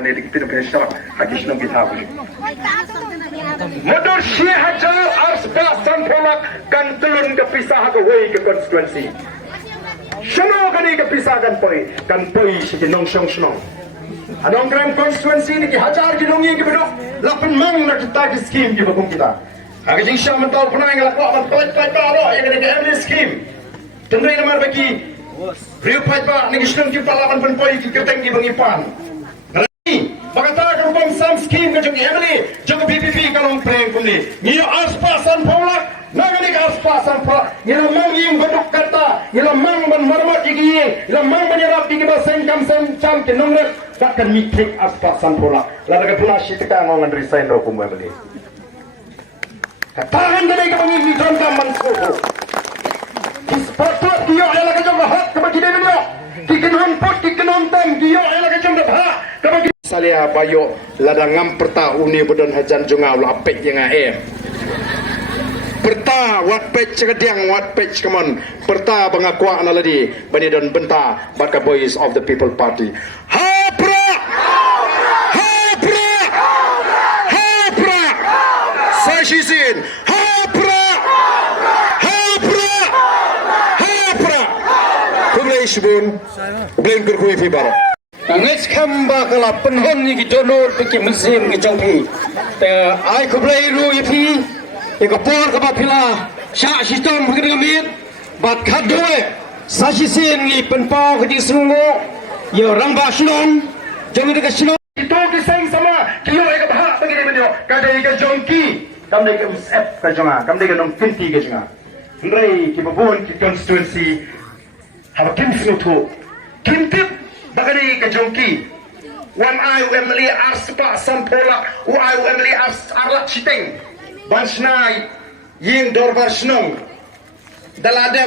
ngani di pin pesha hakish nong kita bu motor shi hajar ars basan tholak kan telun ke pisah ke wei ke constituency shano kani ke pisah kan poi si nong shong snong anong grand constituency ni hajar ki nongi ki bedok lapan mang na kita ki scheme ki bakung kita aga jing syam mentau pernah ngalak man pai ro yang ada family scheme tendai namar bagi Rio Paipa ni kisah kita lawan penpoi kita tinggi bangipan. Ni bagata kerupang sam scheme ke jangan Emily jangan BPP kalau prank kumni. Ni aspasan polak, nagani aspasan polak. Ni Mang yang beduk Katta, ni Mang ban marmat gigi, ni Mang menyerap gigi basen cam ke nongret takkan mikrik aspasan polak. Lada ke pula si kita ngongan resign ro kumba Emily. Katahan dari kebangi ni contoh mansuh. Sepatut dia adalah kejam bahat kepada dia dia. Dikenon pot dikenon Tang dia adalah kejam bahat kepada salia bayo lada ngam perta uni bodon hajan jongau lapek yang air. Perta wat page Pdiang wat page kemon. Perta bangakwa analadi bani don benta baka boys of the people party. Hapra! Hapra! Hapra! Sashisin. Khublei Shibun, Khublei kurkui fi baroh. Ngais kamba kala penhon ni kita nol pergi musim ke jongpi. Ai Khublei ru ipi, ikapor kaba pila, syak sistem pergi dengan mit, bat kadoi, sasisin ni penpau ke disungu, yo orang basnon, jangan dekat sino. Itu kisah sama, kiyo eka bahak pergi dengan dia, kadai ke jongki, kami ke usep ke jonga, kami ke nong pinti ke jonga. Rai kibabun ki constituency. Hapoh kim snutu kim tip bagani ke jongki wan ai emli arspa sampola u ai emli arlat chiteng bansnai ying dorbar snong dalade